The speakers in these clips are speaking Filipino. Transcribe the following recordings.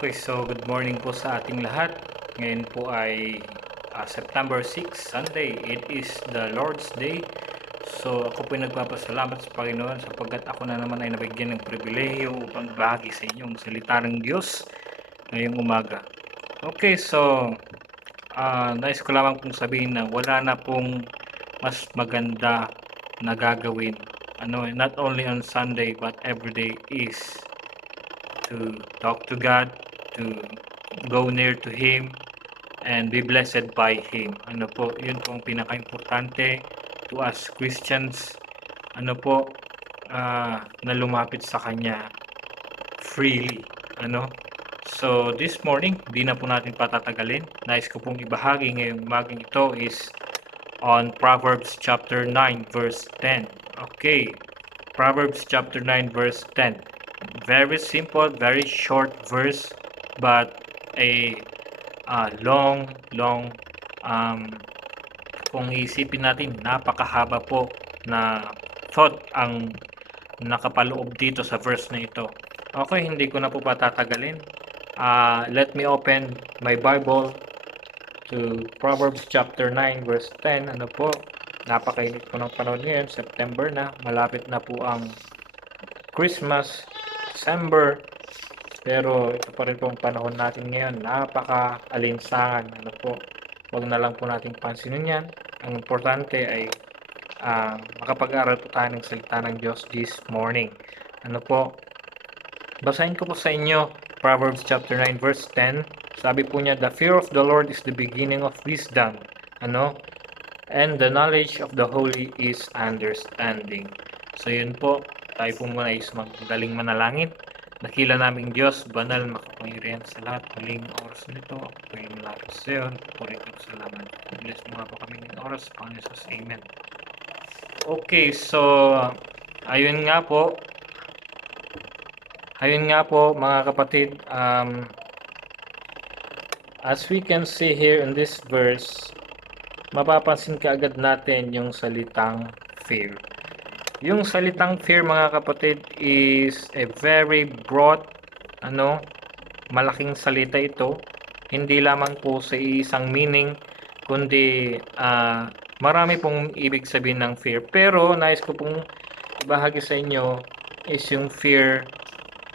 Okay, so good morning po sa ating lahat. Ngayon po ay September 6, Sunday. It is the Lord's Day. So ako po ay nagpapasalamat sa Panginoon sapagkat ako na naman ay nabigyan ng pribilehiyo upang bahagi sa inyong salita ng Diyos ngayong umaga. Okay, so nais ko lamang pong sabihin na wala na pong mas maganda na gagawin. Not only on Sunday but every day is to talk to God, to go near to Him, and be blessed by Him. Yun po ang pinaka-importante to us Christians, na lumapit sa Kanya freely, So, this morning, di na po natin patatagalin. Nais ko pong ibahagi ngayong umagang ito is on Proverbs chapter 9, verse 10. Okay, Proverbs chapter 9, verse 10. Very simple, very short verse, but a long, kung iisipin natin, napakahaba po na thought ang nakapaloob dito sa verse na ito. Okay, hindi ko na po patatagalin. Let me open my Bible to Proverbs chapter 9, verse 10. Napakainit po ng panahon ngayon, September na, malapit na po ang Christmas, December, pero ito pa rin po ang panahon natin ngayon, napaka-alinsangan. Huwag na lang po nating pansinin yan. Ang importante ay makapag-aral po tayo ng salita ng Diyos this morning. Basahin ko po sa inyo Proverbs chapter 9 verse 10. Sabi po niya, the fear of the Lord is the beginning of wisdom, and the knowledge of the holy is understanding. So yun po, tayo po muna is magdaling manalangin. Dakila naming Diyos, banal, makapangyarihan sa lahat. Huling oras nito, ako po yung malapit sa iyo. Purihin ko salamat. Bless mo nga po kami ng oras, Panginoon Jesus. Amen. Okay, so ayun nga po mga kapatid, as we can see here in this verse, mapapansin kaagad natin yung salitang fear. Yung salitang fear, mga kapatid, is a very broad, malaking salita ito. Hindi lamang po sa isang meaning, kundi marami pong ibig sabihin ng fear. Pero nais ko pong ibahagi sa inyo is yung fear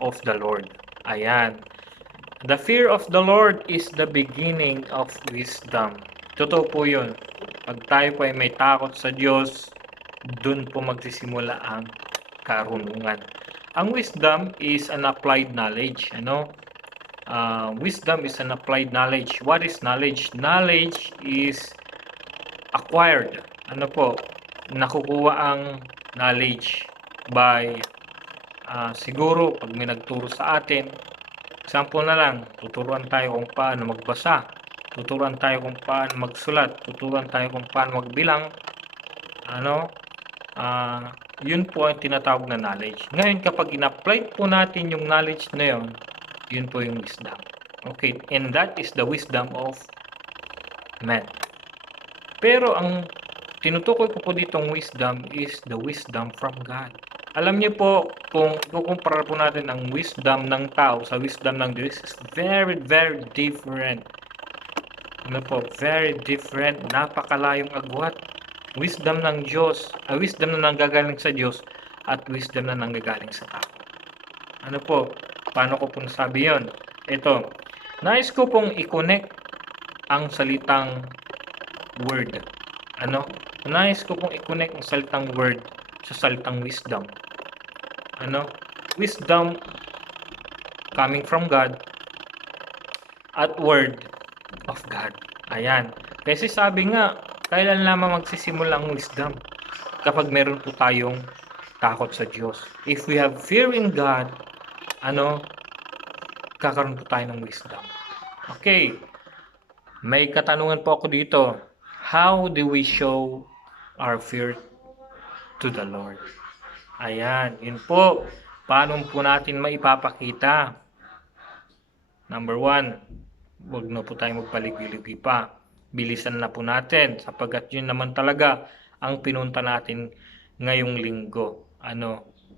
of the Lord. Ayan. The fear of the Lord is the beginning of wisdom. Totoo po yun. Pag tayo po ay may takot sa Diyos, dun po magsisimula ang karunungan. Ang wisdom is an applied knowledge. Wisdom is an applied knowledge. What is knowledge? Knowledge is acquired. Nakukuha ang knowledge by siguro pag may nagturo sa atin. Example na lang, tuturuan tayo kung paano magbasa, tuturuan tayo kung paano magsulat, tuturuan tayo kung paano magbilang. Yun po ang tinatawag na knowledge. Ngayon, kapag in-apply po natin yung knowledge na yun po yung wisdom. Okay, and that is the wisdom of man. Pero ang tinutukoy ko po ditong wisdom is the wisdom from God. Alam niyo po, kung ikukumpara po natin ang wisdom ng tao sa wisdom ng Diyos, is very, very different. Very different. Napakalayong agwat. Wisdom ng Diyos, wisdom na nanggagaling sa Diyos at wisdom na nanggagaling sa tao. Paano ko po nasabi yun? Ito, nais ko pong i-connect ang salitang word. Nais ko pong i-connect ang salitang word sa salitang wisdom. Wisdom coming from God at word of God. Ayan. Kasi sabi nga, kailan lamang magsisimula ang wisdom? Kapag meron po tayong takot sa Diyos. If we have fear in God, kakaroon po tayo ng wisdom. Okay. May katanungan po ako dito. How do we show our fear to the Lord? Ayan. Yun po. Paano po natin maipapakita? Number 1, huwag na po tayo magpaligwi-ligwi pa. Bilisan na po natin sapagkat yun naman talaga ang pinunta natin ngayong linggo.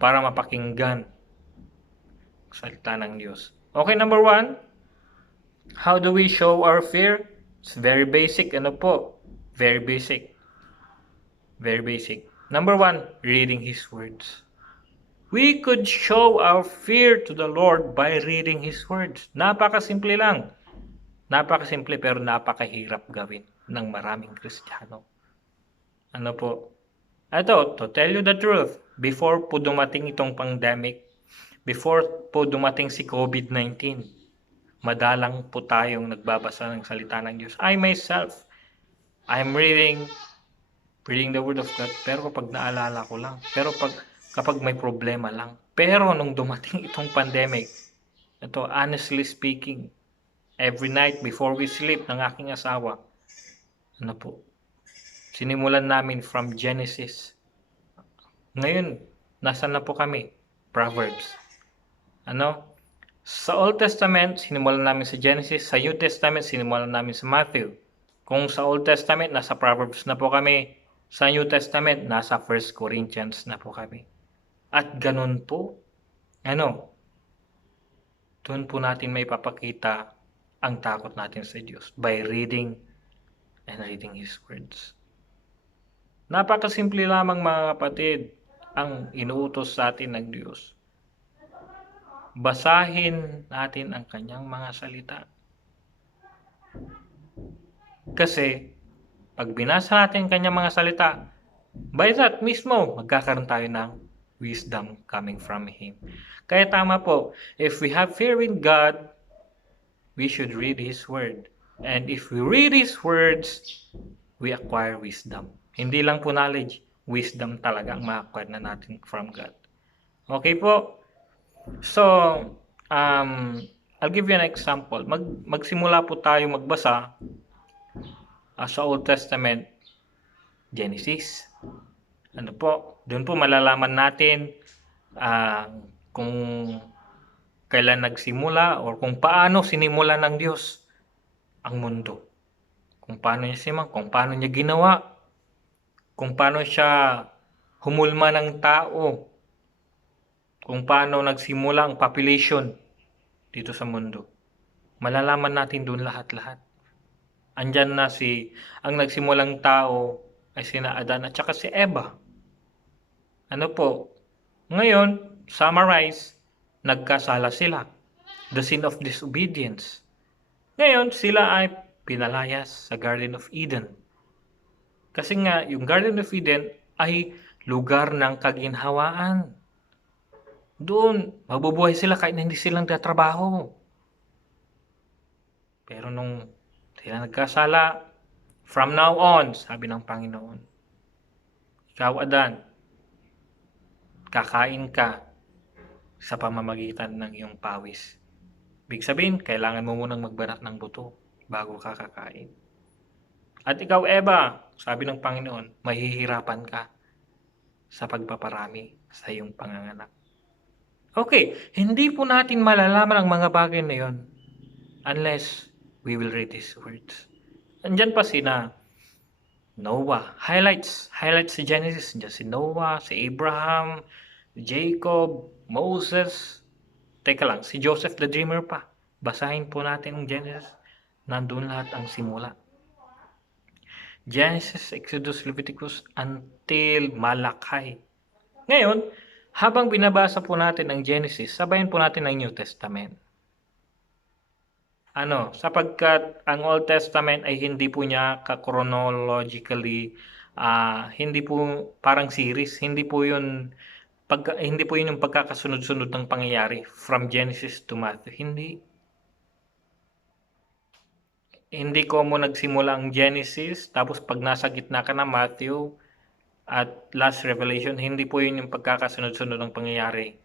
Para mapakinggan salita ng Diyos. Okay, number 1, How do we show our fear? It's very basic. Ano po? Very basic. Very basic. Number one, reading His words. We could show our fear to the Lord by reading His words. Napakasimple lang. Napakasimple pero napakahirap gawin ng maraming Kristiyano. Ano po? Ito, to tell you the truth, before po dumating itong pandemic, before po dumating si COVID-19, madalang po tayong nagbabasa ng salita ng Diyos. I myself, I'm reading the Word of God, pero kapag naalala ko lang, pero kapag may problema lang. Pero nung dumating itong pandemic, ito, honestly speaking, every night before we sleep ng aking asawa, ano po, sinimulan namin from Genesis. Ngayon, nasa na po kami? Proverbs. Ano? Sa Old Testament, sinimulan namin sa Genesis. Sa New Testament, sinimulan namin sa Matthew. Kung sa Old Testament, nasa Proverbs na po kami. Sa New Testament, nasa 1 Corinthians na po kami. At ganun po, doon po natin may papakita ang takot natin sa Diyos by reading and reading His words. Napakasimple lamang mga kapatid ang inuutos sa atin ng Diyos. Basahin natin ang kanyang mga salita. Kasi, pag binasa natin ang kanyang mga salita, by that mismo, magkakaroon tayo ng wisdom coming from Him. Kaya tama po, if we have fear in God, we should read His Word. And if we read His words, we acquire wisdom. Hindi lang po knowledge, wisdom talaga ang ma-acquire na natin from God. Okay po? So, I'll give you an example. Magsimula po tayo magbasa sa Old Testament, Genesis. Ano po? Doon po malalaman natin kung kailan nagsimula or kung paano sinimula ng Diyos ang mundo. Kung paano niya simang, kung paano niya ginawa, kung paano siya humulma ng tao, kung paano nagsimula ang population dito sa mundo. Malalaman natin doon lahat-lahat. Andyan na ang nagsimulang tao ay sina Adan at saka si Eva. Ano po? Ngayon, summarize, nagkasala sila. The sin of disobedience. Ngayon, sila ay pinalayas sa Garden of Eden. Kasi nga, yung Garden of Eden ay lugar ng kaginhawaan. Doon, mabubuhay sila kahit hindi silang tatrabaho. Pero nung sila nagkasala, from now on, sabi ng Panginoon, ikaw, Adan, kakain ka sa pamamagitan ng iyong pawis. Ibig sabihin, kailangan mo munang magbanat ng buto bago ka kakain. At ikaw, Eva, sabi ng Panginoon, mahihirapan ka sa pagpaparami sa iyong panganganak. Okay, hindi po natin malalaman ang mga bagay na yon unless we will read His words. Andyan pa sina Noah. Highlights si Genesis. Andyan si Noah, si Abraham, Jacob, Moses. Teka lang, si Joseph the Dreamer pa. Basahin po natin ang Genesis. Nandun lahat ang simula. Genesis, Exodus, Leviticus, until Malachi. Ngayon, habang binabasa po natin ang Genesis, sabayan po natin ang New Testament. Sapagkat ang Old Testament ay hindi po niya chronologically, hindi po parang series, hindi po yun yung pagkakasunod-sunod ng pangyayari from Genesis to Matthew. Hindi ko mo nagsimula ang Genesis, tapos pag nasa gitna ka na Matthew, at last Revelation, hindi po yun yung pagkakasunod-sunod ng pangyayari.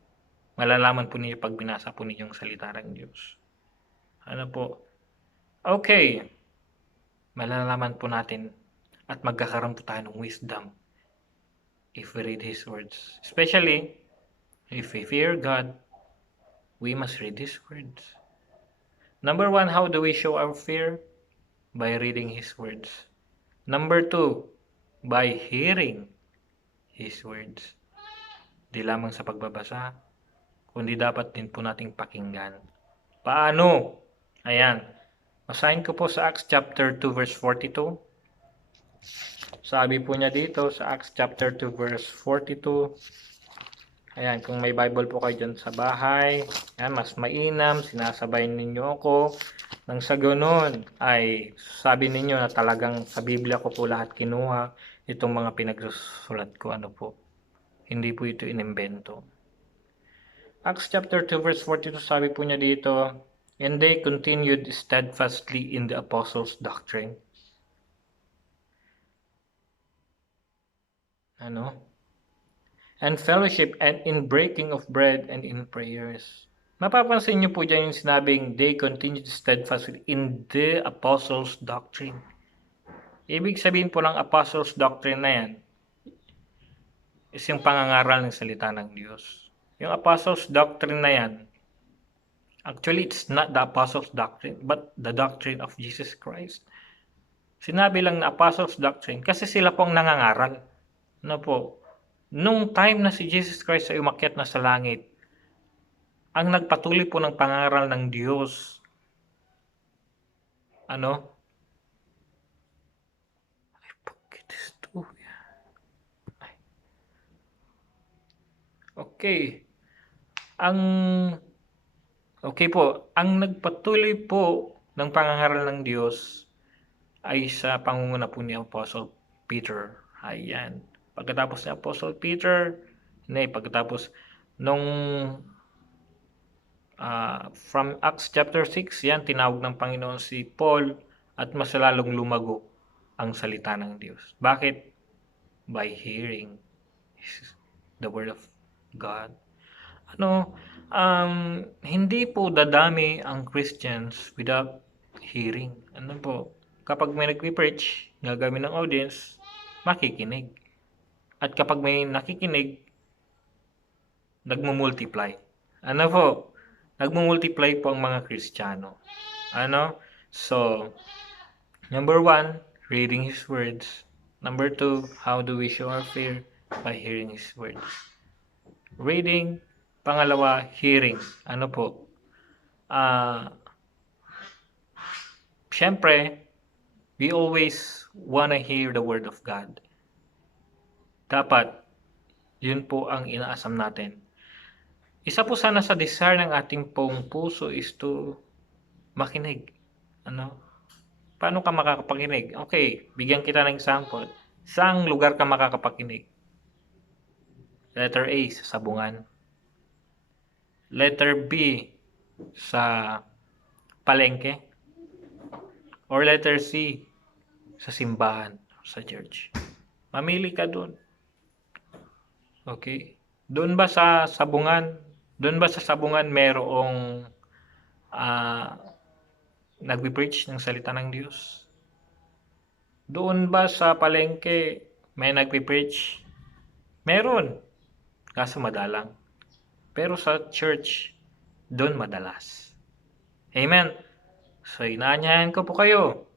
Malalaman po ninyo pag binasa po ninyo yung salita ng Diyos. Ano po? Okay. Malalaman po natin at magkakaroon po tayo ng wisdom if we read His words. Especially, if we fear God, we must read His words. Number one, how do we show our fear? By reading His words. Number two, by hearing His words. Di lamang sa pagbabasa, kundi dapat din po nating pakinggan. Paano? Ayan. Basahin ko po sa Acts chapter 2 verse 42. Sabi po niya dito sa Acts chapter 2 verse 42. Ayan, kung may Bible po kayo dyan sa bahay, ayan, mas mainam, sinasabay ninyo ako. Nang sa ganun ay sabi ninyo na talagang sa Biblia ko po lahat kinuha itong mga pinagsusulat ko. Ano po? Hindi po ito inimbento. Acts chapter 2 verse 42, sabi po niya dito, and they continued steadfastly in the apostles' doctrine. And fellowship, and in breaking of bread, and in prayers. Mapapansin niyo po dyan yung sinabing they continued steadfastly in the apostles' doctrine. Ibig sabihin po ng apostles' doctrine na yan is yung pangangaral ng salita ng Diyos. Yung apostles' doctrine na yan, actually it's not the apostles' doctrine, but the doctrine of Jesus Christ. Sinabi lang na apostles' doctrine kasi sila pong nangangaral. Ano po? Nung time na si Jesus Christ ay umakyat na sa langit, ang nagpatuloy po ng pangaral ng Diyos, ang nagpatuloy po ng pangangaral ng Diyos ay sa pangunguna po ni Apostle Peter. Ayan. Pagkatapos ni Apostle Peter, pagkatapos nung from Acts chapter 6, yan, tinawag ng Panginoon si Paul at mas lalong lumago ang salita ng Diyos. Bakit? By hearing the word of God. Hindi po dadami ang Christians without hearing. Kapag may nagpipreach, gagawin ng audience, makikinig. At kapag may nakikinig, nagmumultiply. Nagmumultiply po ang mga Kristiyano. So, number 1, reading His words. Number 2, how do we show our fear? By hearing His words. Reading. Pangalawa, hearing. Siyempre, we always wanna hear the word of God. Dapat, yun po ang inaasam natin. Isa po sana sa desire ng ating pong puso is to makinig. Paano ka makakapakinig? Okay, bigyan kita ng example. Saang lugar ka makakapakinig? Letter A, sa sabungan. Letter B, sa palengke. Or letter C, sa simbahan, sa church. Mamili ka doon. Okay? Doon ba sa sabungan merong nagpi-preach ng salita ng Diyos? Doon ba sa palengke may nagpi-preach? Meron. Kaso madalang. Pero sa church, doon madalas. Amen. So, inaanyahan ko po kayo.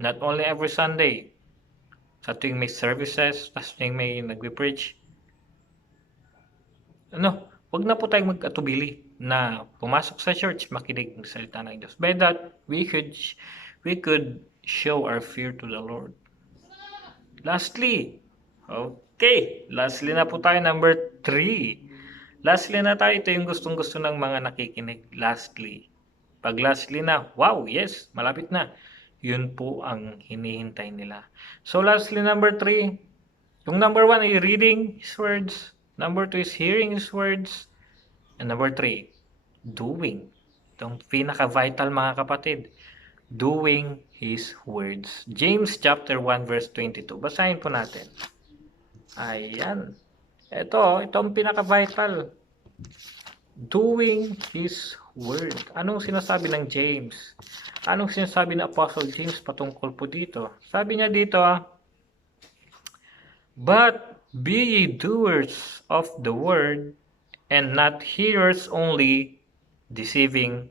Not only every Sunday. Sa tuwing may services, sa tuwing may nagpi-preach. Wag na po tayong mag-atubili na pumasok sa church, makinig ng salita ng Diyos. By that, we could show our fear to the Lord. Lastly na po tayo, number 3. Lastly na tayo, ito yung gustong-gusto ng mga nakikinig. Lastly. Pag lastly na, wow, yes, malapit na. Yun po ang hinihintay nila. So lastly, number 3. Yung number 1 ay reading His words. Number 2 is hearing His words. And number 3, doing. Itong pinaka-vital, mga kapatid. Doing His words. James chapter 1 verse 22. Basahin po natin. Ayan. Itong pinaka-vital. Doing His word. Anong sinasabi ng James? Anong sinasabi ng Apostle James patungkol po dito? Sabi niya dito, but be ye doers of the word, and not hearers only, deceiving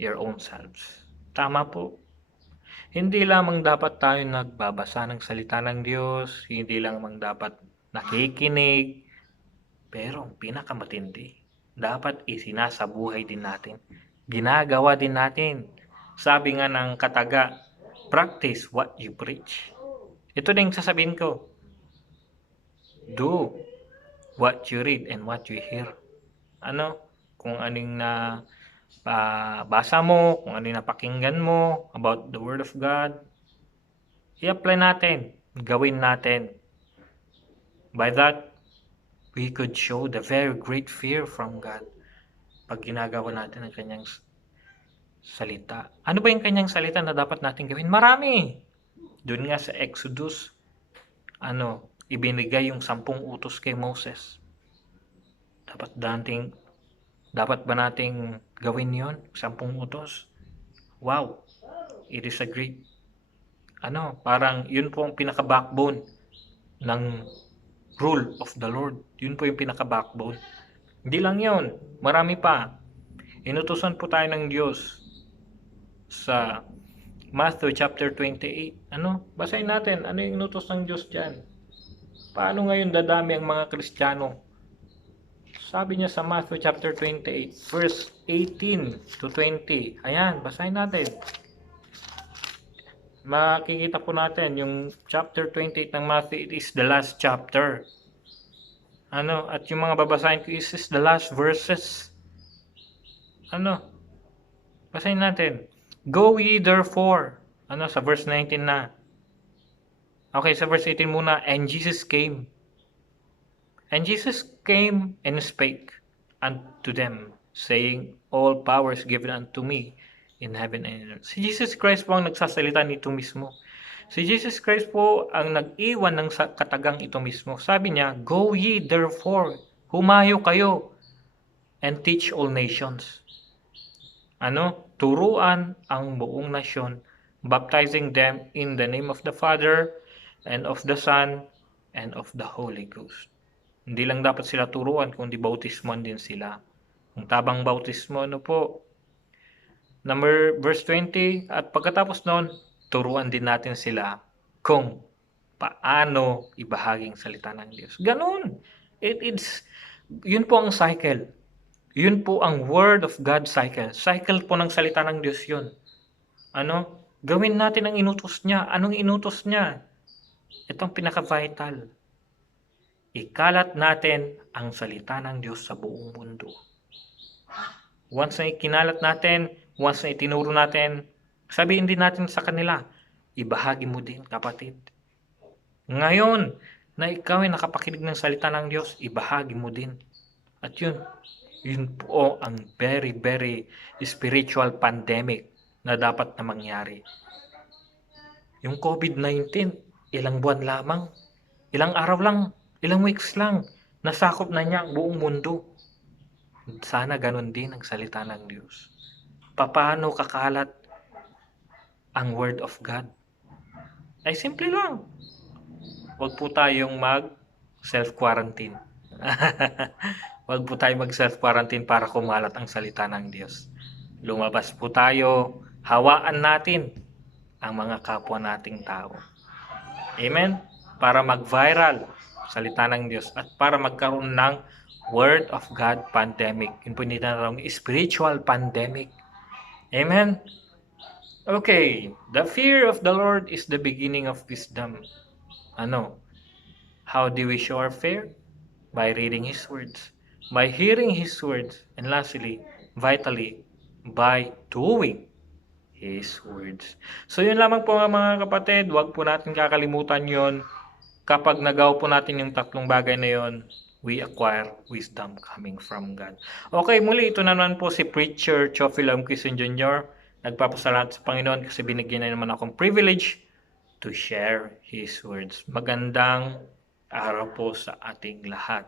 your own selves. Tama po. Hindi lamang dapat tayo nagbabasa ng salita ng Diyos, hindi lamang dapat nakikinig, pero ang pinakamatindi, dapat isinasabuhay din natin. Ginagawa din natin. Sabi nga ng kataga, practice what you preach. Ito din sasabihin ko, do what you read and what you hear. Ano? Kung anong na basa mo, kung anong napakinggan mo about the Word of God, i-apply natin, gawin natin. By that, we could show the very great fear from God pag ginagawa natin ang kanyang salita. Ano ba yung kanyang salita na dapat natin gawin? Marami. Doon nga sa Exodus, ibinigay yung 10 utos kay Moses. Dapat ba nating gawin yon? 10 utos? Wow! It is a great, parang yun po ang pinaka-backbone ng rule of the Lord. Yun po yung pinaka-backbone. Hindi lang yun. Marami pa. Inutusan po tayo ng Diyos sa Matthew chapter 28. Basahin natin. Ano yung inutos ng Diyos dyan? Paano ngayon dadami ang mga Kristiyano? Sabi niya sa Matthew chapter 28, verse 18 to 20. Ayan, basahin natin. Makikita po natin yung chapter 28 ng Matthew, it is the last chapter. At yung mga babasahin ko is the last verses. Basahin natin. Go ye therefore. Sa verse 19 na. Okay, sa verse 18 muna. And Jesus came. And Jesus came and spake unto them, saying, all power is given unto me in heaven and in earth. Si Jesus Christ po ang nagsasalita nito mismo. Si Jesus Christ po ang nag-iwan ng katagang ito mismo. Sabi niya, go ye therefore, humayo kayo, and teach all nations. Turuan ang buong nasyon, baptizing them in the name of the Father, and of the Son, and of the Holy Ghost. Hindi lang dapat sila turuan, kundi bautismoan din sila. Ang tabang bautismo, verse 20, at pagkatapos noon, turuan din natin sila kung paano ibahaging salita ng Diyos. Ganun. Yun po ang cycle. Yun po ang Word of God cycle. Cycle po ng salita ng Diyos yun. Gawin natin ang inutos niya. Anong inutos niya? Itong pinaka-vital. Ikalat natin ang salita ng Diyos sa buong mundo. Once na ikinalat natin, once na itinuro natin, sabihin din natin sa kanila, ibahagi mo din, kapatid. Ngayon na ikaw ay nakapakinig ng salita ng Diyos, ibahagi mo din. At yun po ang very, very spiritual pandemic na dapat na mangyari. Yung COVID-19, ilang buwan lamang, ilang araw lang, ilang weeks lang, nasakop na niya ang buong mundo. Sana ganun din ang salita ng Diyos. Paano kakalat ang Word of God? Ay simple lang. Huwag po tayong mag-self-quarantine. Huwag po tayong mag-self-quarantine para kumalat ang salita ng Diyos. Lumabas po tayo, hawaan natin ang mga kapwa nating tao. Amen? Para mag-viral salita ng Diyos at para magkaroon ng Word of God pandemic. Yun po tinatawag spiritual pandemic. Amen? Okay, the fear of the Lord is the beginning of wisdom. How do we show our fear? By reading His words, by hearing His words, and lastly, vitally, by doing His words. So yun lamang po mga kapatid, huwag po natin kakalimutan yon. Kapag nagawa po natin yung 3 bagay na yon, we acquire wisdom coming from God. Okay, muli ito naman po si Preacher Chofilom Quezon Jr. Nagpapasalamat sa Panginoon kasi binigyan na naman akong privilege to share His words. Magandang araw po sa ating lahat.